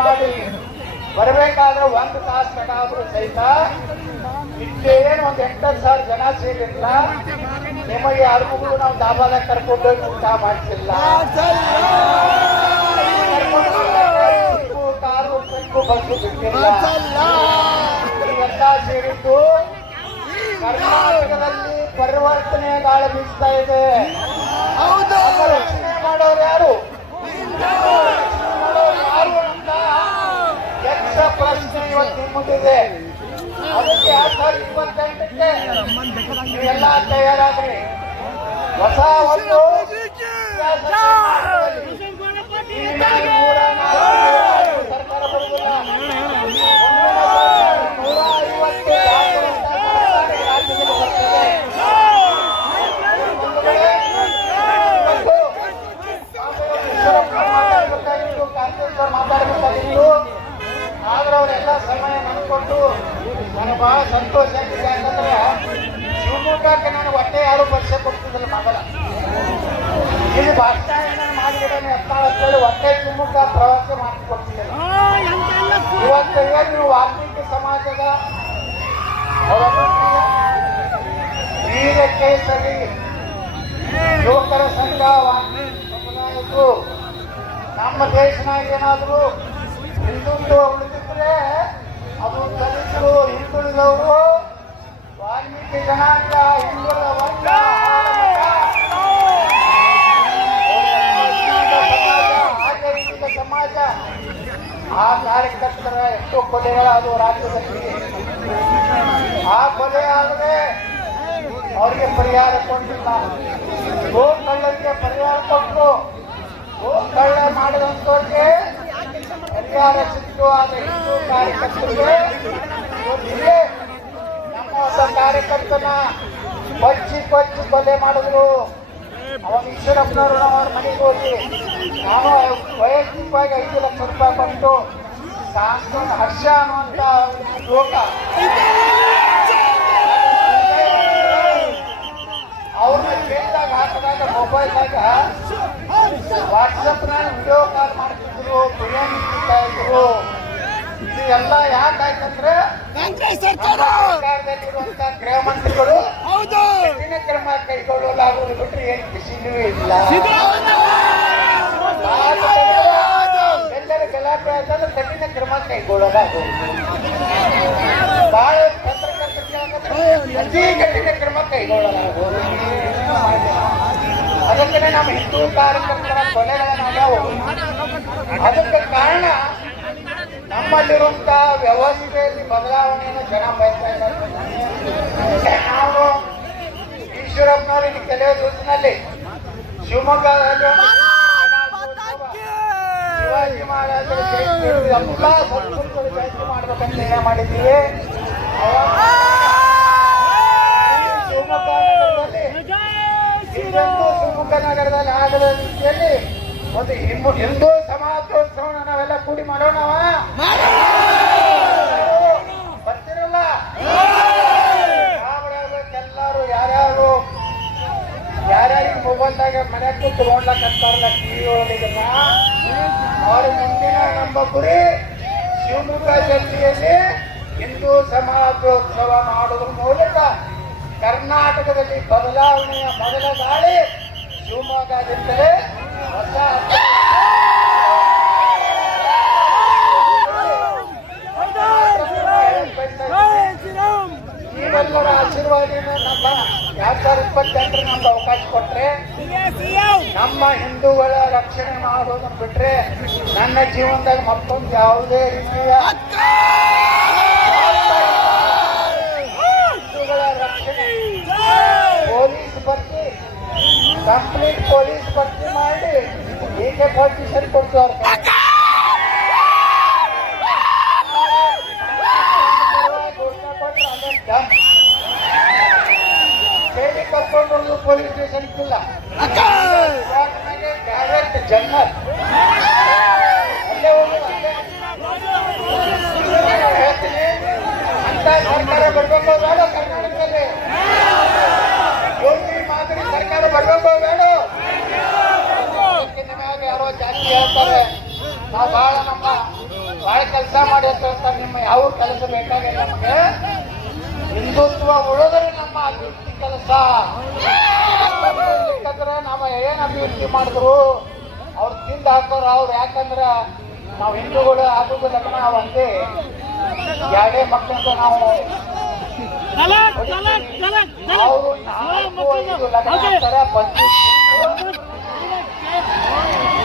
ಮಾಡಿ. ಬರಬೇಕಾದ್ರೆ ಒಂದು ತಾಸು ಆದ್ರೂ ಸಹಿತ. ಇಷ್ಟೇನು ಒಂದು ಎಂಟತ್ತು ಸಾವಿರ ಜನ ಸೇರಿಲ್ಲ ನಿಮಗೆ ಯಾರಿಗೂ ನಾವು ದಾಬಾದಾಗ ಕರ್ಕೊಂಡು ಊಟ ಮಾಡಿಸಿಲ್ಲ. ಕಾರು ಟ್ರಕ್ಕು ಬಸ್ಸು ಬಿಟ್ಟಿಲ್ಲ. ಎಲ್ಲ ಸೇರಿದ್ದು ಕರ್ನಾಟಕದಲ್ಲಿ ಪರಿವರ್ತನೆ ಗಾಳಿ ಬೀಸ್ತಾ ಇದೆ. ರಕ್ಷಣೆ ಮಾಡೋರು ಯಾರು ರಕ್ಷಣೆ ಮಾಡೋರು ಯಾರು ಅಂತ ಯಕ್ಷ ಪ್ರಶ್ನೆ ನಿಮ್ಮದಿದೆ ಅದಕ್ಕೆ ಎರಡ್ ಸಾವಿರದ ಇಪ್ಪತ್ತೆಂಟಕ್ಕೆ ನೀವೆಲ್ಲ ತಯಾರಾಗ್ರಿ ಹೊಸ ಒಂದು ಸರ್ಕಾರ ಬರುವುದಿಲ್ಲ. ಸಂತೋಷ ಆಗ್ತದೆ ಯಾಕಂದ್ರೆ ಶಿವಮೊಗ್ಗಕ್ಕೆ ನಾನು ಹೊಟ್ಟೆ ಯಾರು ಪರೀಕ್ಷೆ ಕೊಡ್ತಿದ್ದಿಲ್ಲ ಮಗಳ ಇಲ್ಲಿ ಭಾಷಣ ಮಾಡಿದ್ರೆ ಅಂತೇಳಿ ಹೊಟ್ಟೆ ಶಿವಮೊಗ್ಗ ಪ್ರವಾಸ ಮಾಡಿಕೊಡ್ತಿದ್ದಿಲ್ಲ ಇವತ್ತು ಏನು ನೀವು ವಾಲ್ಮೀಕಿ ಸಮಾಜದ ವೀರ ಕೇಸರಿ ಯುವಕರ ಸಂಘ ವಾಲ್ಮೀಕಿ ಸಮುದಾಯಕ್ಕೂ ನಮ್ಮ ದೇಶನಾಗ ಏನಾದರೂ ನಮ್ಮ ಒಬ್ಬ ಕಾರ್ಯಕರ್ತನ ಬಚ್ಚಿ ಬಚ್ಚಿ ಕೊಲೆ ಮಾಡಿದ್ರು. ಅವಾಗ ಈಶ್ವರಪ್ಪನವರು ನಾವು ಅವ್ರ ಮನೆಗೆ ಹೋಗಿ, ನಾನು ವೈಯಕ್ತಿಕವಾಗಿ ಐದು ಲಕ್ಷ ರೂಪಾಯಿ ಕೊಟ್ಟು ಸಾಂತ್ವನ ಹರ್ಷ ಅನ್ನುವಂಥ ಶ್ಲೋಕ ಅವ್ರನ್ನ ಕೇಳಿದಾಗ ಹಾಕಿದಾಗ ಮೊಬೈಲ್ದಾಗ ವಾಟ್ಸಪ್ನಾಗ ವಿಡಿಯೋ ಕಾಲ್ ಮಾಡ್ತಿದ್ರು, ಬಿರಿಯಾನಿ ತಿಂತಾ ಇದ್ರು. ಇದು ಎಲ್ಲ ಯಾಕಾಯ್ತಂದ್ರೆ ಸರ್ಕಾರದಲ್ಲಿರುವಂತ ಗೃಹ ಮಂತ್ರಿಗಳು ಕಠಿಣ ಕ್ರಮ ಕೈಗೊಳ್ಳಲಾಗುವುದು ಬಿಟ್ರೆ ಏನು ಖುಷಿನೂ ಇಲ್ಲ. ಎಲ್ಲರ ಗಲಾಟೆ ಆಯ್ತಂದ್ರೆ ಕಠಿಣ ಕ್ರಮ ಕೈಗೊಳ್ಳಲಾಗುವುದು. ಬಹಳ ಪತ್ರಕರ್ತರು ಕೇಳಕತ್ತಾರೆ, ಅತಿ ಕಠಿಣ ಕ್ರಮ ಕೈಗೊಳ್ಳಲಾಗುವುದು. ಅದಕ್ಕೆ ನಮ್ಮ ಹಿಂದೂ ಕಾರ್ಯಕರ್ತರ ಕೊಲೆಗಳನ್ನಾಗ್ಯಾವು ಅದಕ್ಕೆ ಕಾರಣ ನಮ್ಮಲ್ಲಿರುವಂತ ವ್ಯವಸ್ಥೆಯಲ್ಲಿ ಬದಲಾವಣೆಯನ್ನು ಜನ ಬಯಸ್ತಾ ಇದ್ದಾರೆ. ನಾವು ಈಶ್ವರಪ್ಪನವರು ಇಲ್ಲಿ ಕೆಲವು ದಿವಸದಲ್ಲಿ ಶಿವಮೊಗ್ಗದಲ್ಲಿ ಶಿವಾಜಿ ಮಹಾರಾಜರ ಜಯಂತಿ ಎಲ್ಲ ಸಂಸ್ಕೃತಿಗಳು ಜಯಂತಿ ಮಾಡಬೇಕಂತ ನಿರ್ಣಯ ಮಾಡಿದ್ದೀವಿ ಶಿವಮೊಗ್ಗ ನಗರದಲ್ಲಿ ಶಿವಮೊಗ್ಗ ನಗರದಲ್ಲಿ ಆಗದ ರೀತಿಯಲ್ಲಿ ಒಂದು ಹಿಂದೂ ಕೂಡಿ ಮಾಡೋಣ. ಬರ್ತಿರಲ್ಲ? ಎಲ್ಲಾರು ಯಾರ್ಯಾರು? ಯಾರ್ಯಾರಿಗೆ ಮೊಬೈಲ್ದಾಗ ಮನೆ ಕೂತು ನೋಡ್ಲಕ್ಕಂತಾರಲ್ಲ ಟಿವಿ ಒಳಗಿದನ್ನ ಅವ್ರ ಮುಂದಿನ ನಮ್ಮ ಗುರಿ ಶಿವಮೊಗ್ಗ ಜಿಲ್ಲೆಯಲ್ಲಿ ಹಿಂದೂ ಸಮಾಜೋತ್ಸವ ಮಾಡುವುದ್ರ ಮೂಲಕ ಕರ್ನಾಟಕದಲ್ಲಿ ಬದಲಾವಣೆಯ ಮೊದಲ ದಾಳಿ ಶಿವಮೊಗ್ಗದಿಂದಲೇ ಹೊಸ ನೀವೆಲ್ಲರ ಆಶೀರ್ವಾದದಿಂದ ನಮ್ಮ ಎರಡ್ ಸಾವಿರದ ಇಪ್ಪತ್ತೆಂಟರ ನಮ್ಗೆ ಅವಕಾಶ ಕೊಟ್ರೆ ನಮ್ಮ ಹಿಂದೂಗಳ ರಕ್ಷಣೆ ಮಾಡೋದನ್ನ ಬಿಟ್ರೆ ನನ್ನ ಜೀವನದಾಗ ಮತ್ತೊಂದು ಯಾವುದೇ ರೀತಿಯ ಹಿಂದೂಗಳ ರಕ್ಷಣೆ. ಪೊಲೀಸ್ ಭರ್ತಿ, ಕಂಪ್ಲೀಟ್ ಪೊಲೀಸ್ ಭರ್ತಿ ಮಾಡಿ ಏಕೆ ಪಾರ್ಟಿಷನ್ ಕೊಡ್ತು ಕರ್ಕೊಂಡು ಪೊಲೀಸ್ ಸ್ಟೇಷನ್ ಇಲ್ಲ ಡೈರೆಕ್ಟ್ ಜನ್ನರ್ ಅಲ್ಲೇ ಹೋಗಿ ಅಲ್ಲೇ ಹೇಳ್ತೀನಿ ಅಂತ ಸರ್ಕಾರ ಬರ್ಬೇಕು ಬೇಡ ಕರ್ನಾಟಕದಲ್ಲಿ ಯೋಗಿ ಮಾದರಿ ಸರ್ಕಾರ ಬರ್ಬೇಕು ಬೇಡ ಇದಕ್ಕಿಂತ ಮ್ಯಾಗ ಯಾರೋ ಜಾಸ್ತಿ ಹೇಳ್ತಾರೆ ನಾವು ಬಹಳ ನಮ್ಮ ಬಹಳ ಕೆಲಸ ಮಾಡಿ ಅಂತ ಹೇಳ್ತಾರೆ ನಿಮ್ಮ ಯಾವ ಕೆಲಸ ಬೇಕಾಗಿಲ್ಲ ನಮಗೆ ಹಿಂದುತ್ವ ಉಳಿದ್ರೆ ನಮ್ಮ ಅಭಿವೃದ್ಧಿ ಕೆಲಸ ಯಾಕಂದ್ರೆ ನಾವು ಏನ್ ಅಭಿವೃದ್ಧಿ ಮಾಡಿದ್ರು ತಿಂದು ಹಾಕೋರು ಅವ್ರು. ಯಾಕಂದ್ರೆ ನಾವು ಹಿಂದೂಗಳು ಆಗುದು ಲಕ್ಷಣ ನಾವು ಒಂದೇ ಎರಡೇ ಮಕ್ಕಳಿಂದ ನಾವು ಅವರು ನಾಲ್ಕು ಐದು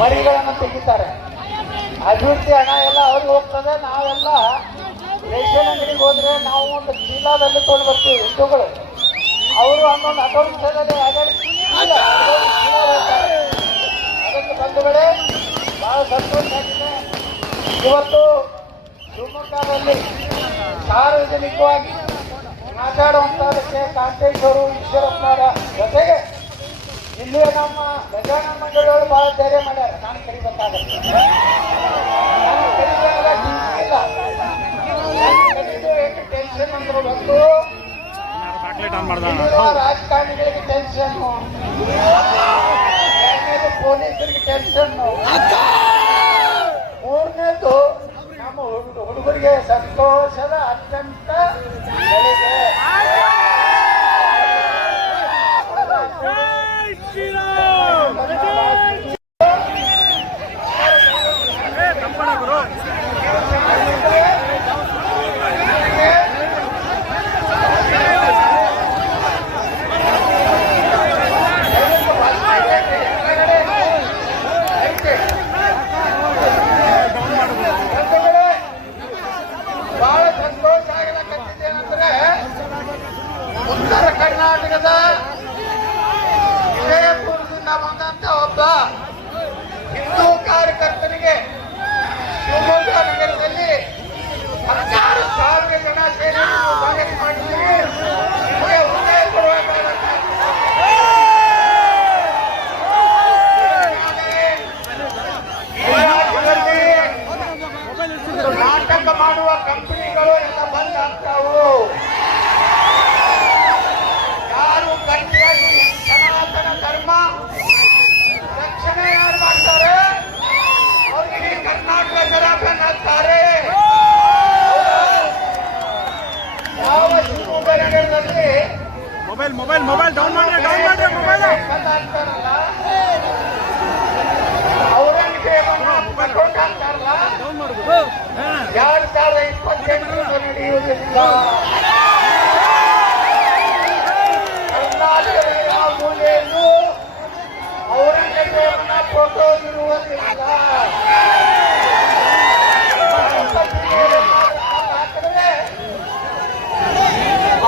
ಮರಿಗಳನ್ನು ತೆಗಿತಾರೆ ಅಭಿವೃದ್ಧಿ ಹಣ ಎಲ್ಲ ಅವ್ರಿಗೆ ಹೋಗ್ತದೆ. ನಾವೆಲ್ಲ ರೇಷನ್ ಅಂಗಡಿಗೆ ಹೋದ್ರೆ ನಾವು ಒಂದು ಚೀಲಾದಲ್ಲಿ ತೊಗೊಂಡು ಬರ್ತೀವಿ ಹಿಂದೂಗಳು. ಅವರು ಹನ್ನೊಂದು ಹನ್ನೊಂದು ಆಡಳಿತ ಚೀಲ ಎರಡೆರಡು ಚೀಲ ಹೋಗ್ತಾರೆ. ಅದಕ್ಕೆ ಬಂಧುಗಳೇ ಬಹಳ ಸಂತೋಷ ಆಗಿದೆ. ಇವತ್ತು ಶಿವಮೊಗ್ಗದಲ್ಲಿ ಸಾರ್ವಜನಿಕವಾಗಿ ಮಾತಾಡುವಂತದಕ್ಕೆ ಕಾಂತೇಶ್ವರು ಈಶ್ವರಪ್ಪನವರ ಜೊತೆಗೆ ಇಲ್ಲಿಯ ನಮ್ಮ ಗಜಾನ ಮಂಡಳಿಯವರು ಬಹಳ ಧೈರ್ಯ ಮಾಡ್ಯಾರ. ನಾನು ಕರಿಬೇಕಾಗತ್ತೆ. ಟೆನ್ಷನ್ ಅಂದ್ರೆ ಬಂದು ರಾಜಕಾರಣಿಗಳಿಗೆ ಟೆನ್ಷನ್ ಪೊಲೀಸರಿಗೆ ಟೆನ್ಷನ್ ಮೂರನೇದು ನಮ್ಮ ಹುಡುಗ- ಹುಡುಗರಿಗೆ ಸಂತೋಷದ ಅತ್ಯಂತ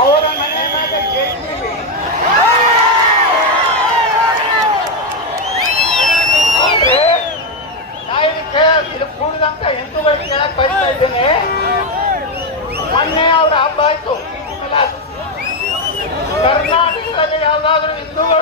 ಅವರ ಮನೆ ಮೇಲೆ ಜೇಸಿಬಿ ಅಂದ್ರೆ ನಾ ಇದ್ದೇನೆ ಮೊನ್ನೆ ಅವ್ರ ಹಬ್ಬ ಆಯ್ತು. ಕರ್ನಾಟಕದಲ್ಲಿ ಯಾವ್ದಾದ್ರು ಹಿಂದೂಗಳು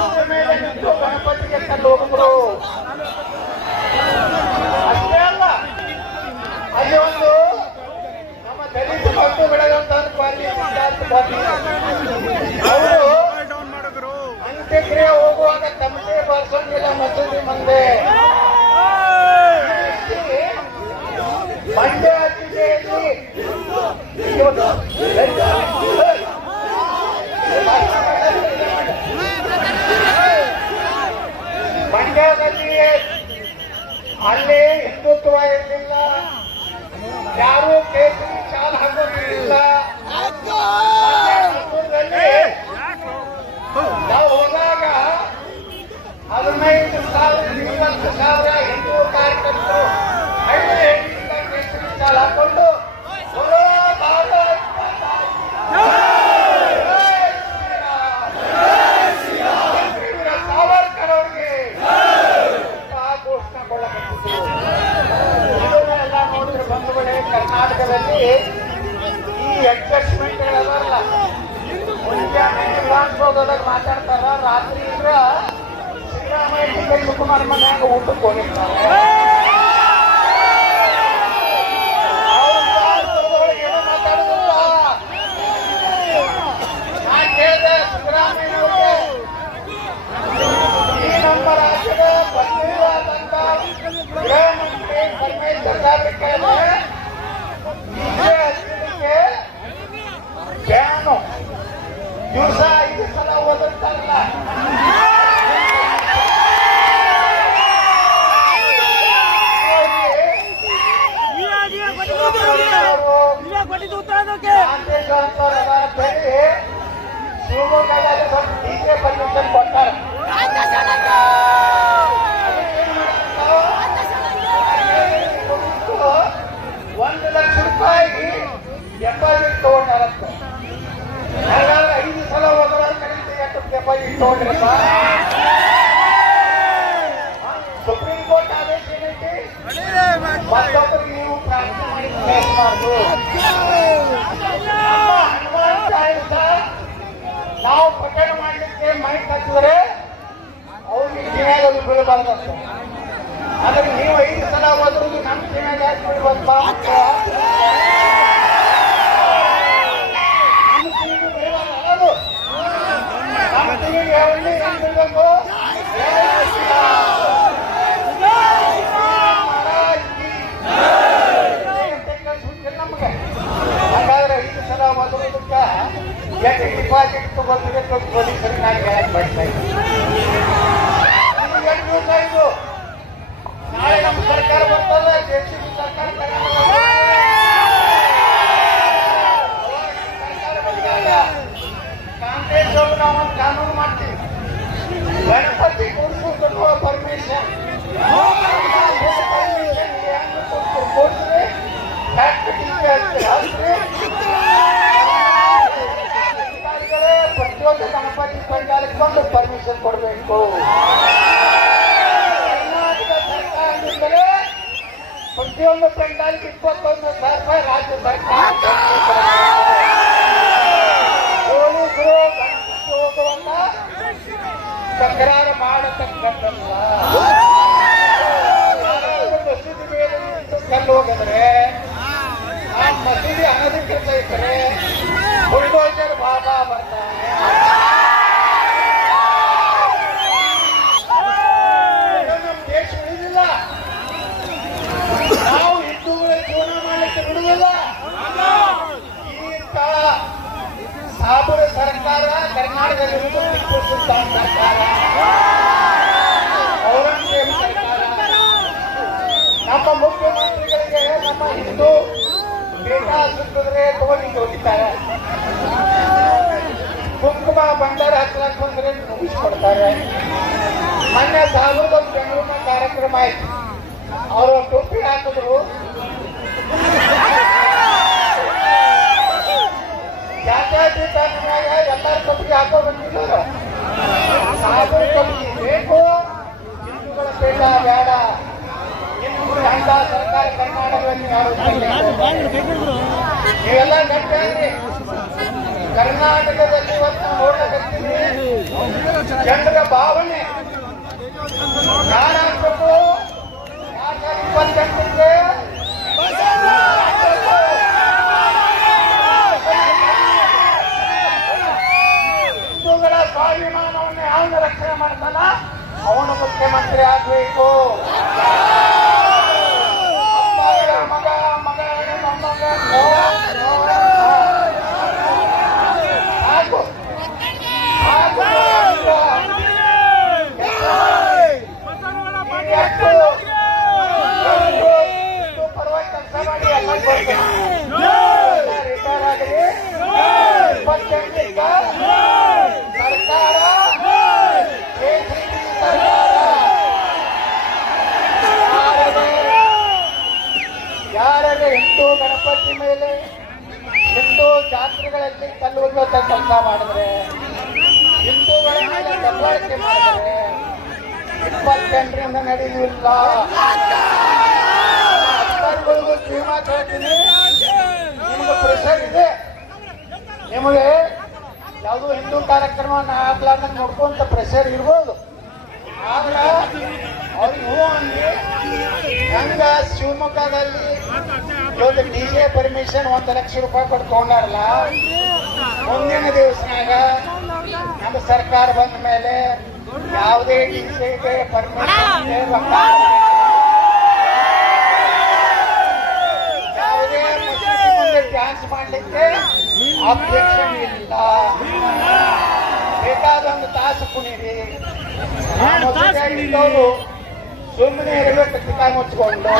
ಬಾರಿಸೋಂಗಿಲ್ಲ ಮಸೂದಿ ಮುಂದೆ. ಮಂಡ್ಯ ಜಿಲ್ಲೆಯಲ್ಲಿ ಮಂಡ್ಯದಲ್ಲಿ ಅಲ್ಲಿ ಹಿಂದುತ್ವ ಇರಲಿಲ್ಲ. ಯಾರು ಕೇಸರಿ ಶಾಲ್ ಹಾಕೋದಿರಲಿಲ್ಲ. ಹದಿನೈದು ಸಾವಿರ ಇಪ್ಪತ್ತು ಸಾವಿರ ಎಂಟೂರು ಸಾವರ್ಕರ್ ಅವರಿಗೆ ಇದನ್ನೆಲ್ಲ ನೋಡಿದ್ರೆ ಬಂಧುಗಳೇ ಕರ್ನಾಟಕದಲ್ಲಿ ಈ ಅಡ್ಜಸ್ಟ್ಮೆಂಟ್ಗಳೆಲ್ಲ ಮುಂಜಾನೆ ವಿಧಾನಸೌಧದಾಗ ಮಾತಾಡ್ತಾರ ರಾತ್ರಿ ಇದ್ರ ಸಾಹೇಬ್ರಿಗೆ ಕೇಳಿದ್ರೆ, ಊಟಕ್ಕೆ ಹಚ್ಚಲಿಕ್ಕೆ ಬ್ಯಾನು ದಿವಸ ಐದು ಸಲ ಓದಿರ್ತಾರಲ್ಲ ಶಿವಮೊಗ್ಗದಲ್ಲಿ ಸ್ವಲ್ಪ ಡಿಕೆ ಪರ್ಮಿಷನ್ ಕೊಟ್ಟಾರ ಒಂದು ಲಕ್ಷ ರೂಪಾಯಿ ಡೆಪಾಸಿಟ್ ತಗೊಂಡಾರಂತ ಹಾಗಾದ್ರೆ ಐದು ಸಲ ಹೋದ್ರ ಕಡಿಮೆ ಎಷ್ಟು ಡೆಪಾಸಿಟ್ ತಗೊಂಡ್ರಪ್ಪ ಸುಪ್ರೀಂ ಕೋರ್ಟ್ ಆದೇಶ ಏನೈತಿ ಮತ್ತೊಬ್ಬರಿಗೆ ನೀವು ಪ್ರಕರಣ ಮಾಡಲಿಕ್ಕೆ ಮೈಕ್ ಹಚ್ಚಿದ್ರೆ ಅವ್ರಿಗೆ ಕಿವಿಯಾಗ ಅದು ಬೀಳಬಾರ್ದಂತ ಆದ್ರೆ ನೀವು ಐದು ಸಲ ಹೋದ್ರು ನಮ್ಮ ಕಿವಿಯಾಗ ಬೀಳ್ಬೇಕಪ್ಪ ಅಂತ ನಮ್ಮ ಕಿವಿಗೆ ಬೀಳಬಾರ್ದು ಅದು. ನಮ್ಮ ಕಿವಿಗೆ ಯಾವಲ್ಲಿ ಏನ್ ಬೀಳ್ಬೇಕು ನಮಗೆ ಹಾಗಾದ್ರೆ ಐದು ಸಲ ಮೊದಲದಕ್ಕ ಎಷ್ಟು ಡಿಪಾಸಿಟ್ ತಗೋತಿದೆ ತಗೊಳ್ಳಿ ಸರಿ ನಾನು ಹೇಳಕ್ ಬಯಸ್ತಾ ಇದ್ದೀನಿ ಇದು ಎಷ್ಟು ದಿವಸ ಇದು ನಾಳೆ ನಮ್ಮ ಸರ್ಕಾರ ಬರ್ತದೆ ಜೆಸಿಬಿ ಸರ್ಕಾರ ತಗೊಂಡು ಸರ್ಕಾರ ಬಂದಾಗ ಕಾಂಗ್ರೆಸ್ ಅವರು ನಾವು ಒಂದು ಕಾನೂನು ಮಾಡ್ತೀವಿ. ಗಣಪತಿ ಕೊಡುವ ಪರ್ಮಿಷನ್ ಅಧಿಕಾರಿಗಳೇ ಪ್ರತಿಯೊಂದು ಗಣಪತಿ ಪಂಡಾಲಕ್ಕೆ ಬಂದು ಪರ್ಮಿಷನ್ ಕೊಡಬೇಕು ಕರ್ನಾಟಕ ಸರ್ಕಾರದಿಂದಲೇ ಪ್ರತಿಯೊಂದು ಪಂಡಾಲಕ್ಕೆ ಇಪ್ಪತ್ತೊಂದು ಸಾವಿರ ರೂಪಾಯಿ ರಾಜ್ಯ ಸರ್ಕಾರ ತಕರಾರು ಮಾಡತಕ್ಕಂಥದ್ದಲ್ಲ. ಮಸೀದಿ ಮೇಲೆ ಕಲ್ಲು ಹೋಗಿದ್ರೆ ಆ ಮಸೀದಿ ಅನಧಿಕೃತ ಇದ್ರೆ ಬುಲ್ಡೋಜರ್ ಬಾಬಾ ಬರ್ತಾನೆ ದೇಶ ನಾವು ಸಾಬರ ಸರ್ಕಾರ, ಕರ್ನಾಟಕದಲ್ಲಿ ಸುಲ್ತಾನ್ ಸರ್ಕಾರ, ಔರಂಗಜೇಬ್ ಸರ್ಕಾರ, ನಮ್ಮ ಮುಖ್ಯಮಂತ್ರಿಗಳಿಗೆ, ನಮ್ಮ ಹಿಂದೂ ಡೇಟಾ ಸುತ್ತಿದ್ರೆ ತಗೊಂಡು ಹೋಗಿದ್ದಾರೆ. ಕುಂಕುಮ ಭಂಡಾರ ಹಚ್ಚಲಕ್ ಬಂದ್ರೆ ಮುಗಿಸ್ಕೊಡ್ತಾರೆ ಮೊನ್ನೆ ಸಾವಿರದ ಬೆಂಗಳೂರಿನ ಕಾರ್ಯಕ್ರಮ ಆಯ್ತು. ಅವರು ಟೋಪಿ ಹಾಕಿದ್ರು. ಜಾತ್ಯಾತೀತ ತಾಲೂಕಿನಾಗ ಎಲ್ಲರ ಕಬ್ಬಿಗೆ ಹಾಕೋ ಬಂದಿಲ್ಲ ಸಾಗರ ಕಬ್ಬಿಗೆ ಬೇಕು ಹಿಂದೂಗಳ ಬೇಡ ಬೇಡ ಹಿಂದೂಗಳ ಹಂತ ಸರ್ಕಾರ ಕರ್ನಾಟಕದಲ್ಲಿ ಯಾರು ನೀವೆಲ್ಲ ಗಟ್ಟಿಯಾಗ್ರಿ ಕರ್ನಾಟಕದಲ್ಲಿ ಇವತ್ತು ನೋಡಕತ್ತೀವಿ ಜನರ ಭಾವನೆ ಯಾರಾಗಬೇಕು ಯಾಕೆ ಇಪ್ಪತ್ತೆಂಟಕ್ಕೆ ಯಾವನು ರಕ್ಷಣೆ ಮಾಡ್ತಾನ? ಅವನು ಮುಖ್ಯಮಂತ್ರಿ ಆಗಬೇಕು. ಮಗ ಮಗ ಮಗಳ ಮೊಮ್ಮಗ ನೋ, ನೋ, ಆಗು. ಆಗು. ಎಷ್ಟು? ಎಷ್ಟು ಹಿಂದೂ ಪರವಾಗಿ ಕೆಲಸ ಮಾಡಿ ಎಲ್ಲ ಕೊಡ್ಬೇಕು. ರಿಟೈರ್ ಆಗ್ರಿ. ಇಪ್ಪತ್ತೆಂಟಕ್ಕ ಸರ್ಕಾರ KCB ಸರ್ಕಾರ ಯಾರಿಗೆ ಹಿಂದೂ ಗಣಪತಿ ಮೇಲೆ ಹಿಂದೂ ಜಾತ್ರೆಗಳಲ್ಲಿ ಕಲ್ಲು ಉಲ್ಲೋತ ಕೆಲಸ ಮಾಡಿದ್ರೆ, ಹಿಂದೂಗಳ ಮೇಲೆ ದಬ್ಬಾಳಿಕೆ ಮಾಡಿದ್ರೆ ಇಪ್ಪತ್ತೆಂಟರಿಂದ ನಡೆಯುವುದಿಲ್ಲ. ಅಧಿಕಾರಿಗಳಿಗೂ ಕಿವಿ ಹೇಳ್ತೀನಿ ನಿಮಗೆ ಪ್ರೆಷರ್ ಇದೆ. ನಿಮಗೆ ಯಾವುದೋ ಹಿಂದೂ ಕಾರ್ಯಕ್ರಮವನ್ನು ಆಗ್ಲಾರ್ದಂಗೆ ನೋಡ್ಕೊಂತ ಪ್ರೆಷರ್ ಇರ್ಬೋದು. ಆದ್ರೆ ಅವ್ರಿಗೆ ಹೂವು ಅಂದ್ರಿ ಹಂಗ ಶಿವಮೊಗ್ಗದಲ್ಲಿ ಇವತ್ತು ಡಿ ಜೆ ಪರ್ಮಿಷನ್ ಒಂದು ಲಕ್ಷ ರೂಪಾಯಿ ಕೊಟ್ಟು ತಗೊಂಡಾರಲ್ಲ ಮುಂದಿನ ದಿವಸನಾಗ ನಮ್ಮ ಸರ್ಕಾರ ಬಂದ ಮೇಲೆ ಯಾವುದೇ ಡಿ ಜೆಗೆ ಪರ್ಮಿಷನ್ ಯಾವುದೇ ಮಸೀದಿ ಮುಂದೆ ಡ್ಯಾನ್ಸ್ ಮಾಡ್ಲಿಕ್ಕೆ ಅಬ್ಜೆಕ್ಷನ್ ಇಲ್ಲ. ಬೇಕಾದೊಂದು ತಾಸು ಕುಣಿರಿ. ಇದ್ದವರು ಸುಮ್ಮನೆ ಇರಬೇಕು ಕಿತ ಮುಚ್ಕೊಂಡು